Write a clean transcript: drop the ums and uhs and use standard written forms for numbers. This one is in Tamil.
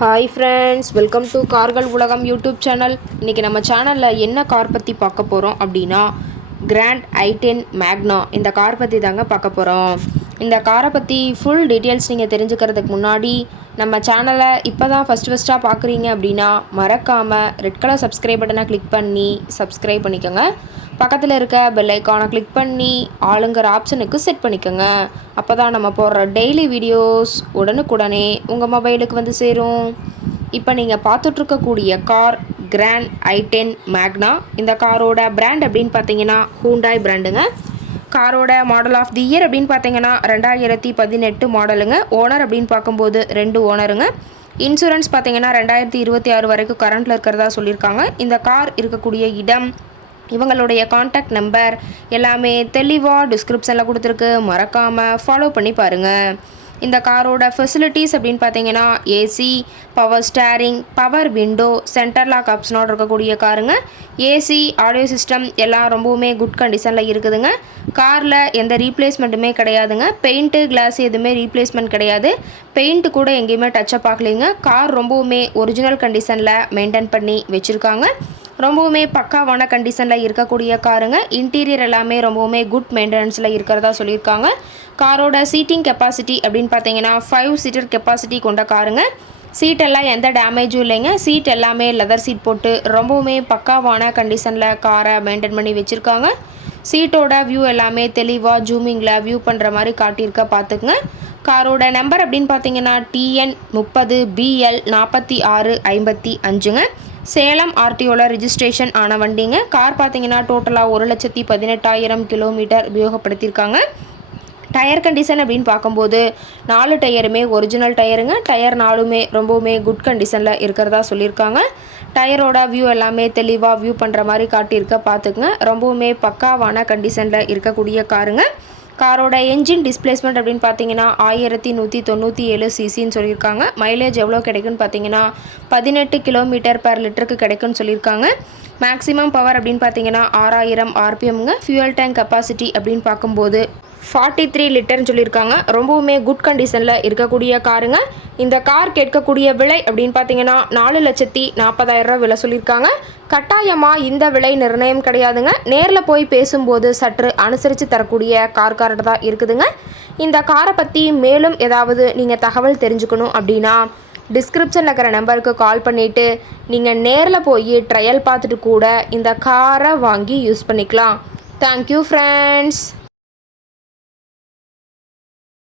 ஹாய் ஃப்ரெண்ட்ஸ், வெல்கம் டு கார்கள் உலகம் யூடியூப் சேனல். இன்றைக்கி நம்ம சேனலில் என்ன கார் பற்றி பார்க்க போகிறோம் அப்படின்னா கிராண்ட் i10 மேக்னா இந்த கார் பற்றி தாங்க பார்க்க போகிறோம். இந்த காரை பற்றி ஃபுல் டீட்டெயில்ஸ் நீங்கள் தெரிஞ்சுக்கிறதுக்கு முன்னாடி நம்ம சேனலை இப்போ தான் ஃபஸ்ட்டாக பார்க்குறீங்க அப்படின்னா மறக்காமல் ரெட் கலர் சப்ஸ்கிரைப் பட்டனை கிளிக் பண்ணி சப்ஸ்கிரைப் பண்ணிக்கோங்க. பக்கத்தில் இருக்க பெல் ஐக்கானை கிளிக் பண்ணி ஆளுங்கிற ஆப்ஷனுக்கு செட் பண்ணிக்கோங்க. அப்போ தான் நம்ம போடுற டெய்லி வீடியோஸ் உடனுக்குடனே உங்கள் மொபைலுக்கு வந்து சேரும். இப்போ நீங்கள் பார்த்துட்ருக்கக்கூடிய கார் கிராண்ட் i10 மேக்னா. இந்த காரோட பிராண்ட் அப்படின்னு பார்த்தீங்கன்னா ஹூண்டாய் பிராண்டுங்க. காரோட மாடல் ஆஃப் தி இயர் அப்படின்னு பார்த்தீங்கன்னா 2018 மாடலுங்க. ஓனர் அப்படின்னு பார்க்கும்போது 2 ஓனருங்க. இன்சூரன்ஸ் பார்த்தீங்கன்னா 2026 வரைக்கும் கரண்ட்டில் இருக்கிறதா சொல்லியிருக்காங்க. இந்த கார் இருக்கக்கூடிய இடம், இவங்களுடைய காண்டாக்ட் நம்பர் எல்லாமே தெளிவாக டிஸ்கிரிப்ஷனில் கொடுத்துருக்கு. மறக்காமல் ஃபாலோ பண்ணி பாருங்கள். இந்த காரோட ஃபெசிலிட்டிஸ் அப்படின்னு பார்த்தீங்கன்னா AC, power steering, power window, centre lock ஆப்ஷனோடு இருக்கக்கூடிய காருங்க. ஏசி, ஆடியோ சிஸ்டம் எல்லாம் ரொம்பவுமே குட் கண்டிஷனில் இருக்குதுங்க. காரில் எந்த ரீப்ளேஸ்மெண்ட்டுமே கிடையாதுங்க. பெயிண்ட்டு, கிளாஸ் எதுவுமே ரீப்ளேஸ்மெண்ட் கிடையாது. பெயிண்ட்டு கூட எங்கேயுமே டச்சப் ஆகலைங்க. கார் ரொம்பவுமே ஒரிஜினல் கண்டிஷனில் மெயின்டைன் பண்ணி வச்சுருக்காங்க. ரொம்பவுமே பக்காவான கண்டிஷனில் இருக்கக்கூடிய காருங்க. இன்டீரியர் எல்லாமே ரொம்பவுமே குட் மெயின்டெனன்ஸில் இருக்கிறதா சொல்லியிருக்காங்க. காரோட சீட்டிங் கெப்பாசிட்டி அப்படின்னு பார்த்தீங்கன்னா 5 சீட்டர் கெப்பாசிட்டி கொண்ட காருங்க. சீட்டெல்லாம் எந்த டேமேஜும் இல்லைங்க. சீட் எல்லாமே லெதர் சீட் போட்டு ரொம்பவுமே பக்காவான கண்டிஷனில் காரை மெயின்டைன் பண்ணி வச்சுருக்காங்க. சீட்டோட வியூ எல்லாமே தெளிவாக ஜூமிங்கில் வியூ பண்ணுற மாதிரி காட்டியிருக்க பார்த்துக்குங்க. காரோட நம்பர் அப்படின்னு பார்த்தீங்கன்னா TN 30 BL 4655ங்க. சேலம் ஆர்டிஓவில் ரிஜிஸ்ட்ரேஷன் ஆன வண்டிங்க. கார் பார்த்தீங்கன்னா டோட்டலாக 1,18,000 கிலோமீட்டர் உபயோகப்படுத்தியிருக்காங்க. டயர் கண்டிஷன் அப்படின்னு பார்க்கும்போது 4 டயருமே ஒரிஜினல் டயருங்க. டயர் 4மே ரொம்பவுமே குட் கண்டிஷனில் இருக்கிறதா சொல்லியிருக்காங்க. டயரோட வியூ எல்லாமே தெளிவாக வியூ பண்ணுற மாதிரி காட்டியிருக்க பார்த்துக்குங்க. ரொம்பவுமே பக்காவான கண்டிஷனில் இருக்கக்கூடிய காருங்க. காரோட என்ஜின் டிஸ்பிளேஸ்மெண்ட் அப்படின்னு பார்த்தீங்கன்னா 1197 சிசின்னு சொல்லியிருக்காங்க. மைலேஜ் எவ்வளோ கிடைக்குன்னு பார்த்தீங்கன்னா 18 கிலோமீட்டர் பர் லிட்டருக்கு கிடைக்குன்னு சொல்லியிருக்காங்க. மேக்ஸிமம் பவர் அப்படின்னு பார்த்தீங்கன்னா 6000 RPMங்க. ஃபியூயல் டேங்க் கெப்பாசிட்டி அப்படின்னு பார்க்கும்போது 43 லிட்டர்னு சொல்லியிருக்காங்க. ரொம்பவுமே குட் கண்டிஷனில் இருக்கக்கூடிய காருங்க. இந்த கார் கேட்கக்கூடிய விலை அப்படின்னு பார்த்தீங்கன்னா 4,40,000 விலை சொல்லியிருக்காங்க. கட்டாயமாக இந்த விலை நிர்ணயம் கிடையாதுங்க. நேரில் போய் பேசும்போது சற்று அனுசரித்து தரக்கூடிய கார்கார்டு தான் இருக்குதுங்க. இந்த காரை பற்றி மேலும் ஏதாவது நீங்கள் தகவல் தெரிஞ்சுக்கணும் அப்படின்னா டிஸ்கிரிப்ஷனில் இருக்கிற நம்பருக்கு கால் பண்ணிவிட்டு நீங்கள் நேரில் போய் ட்ரையல் பார்த்துட்டு கூட இந்த காரை வாங்கி யூஸ் பண்ணிக்கலாம். Thank you friends.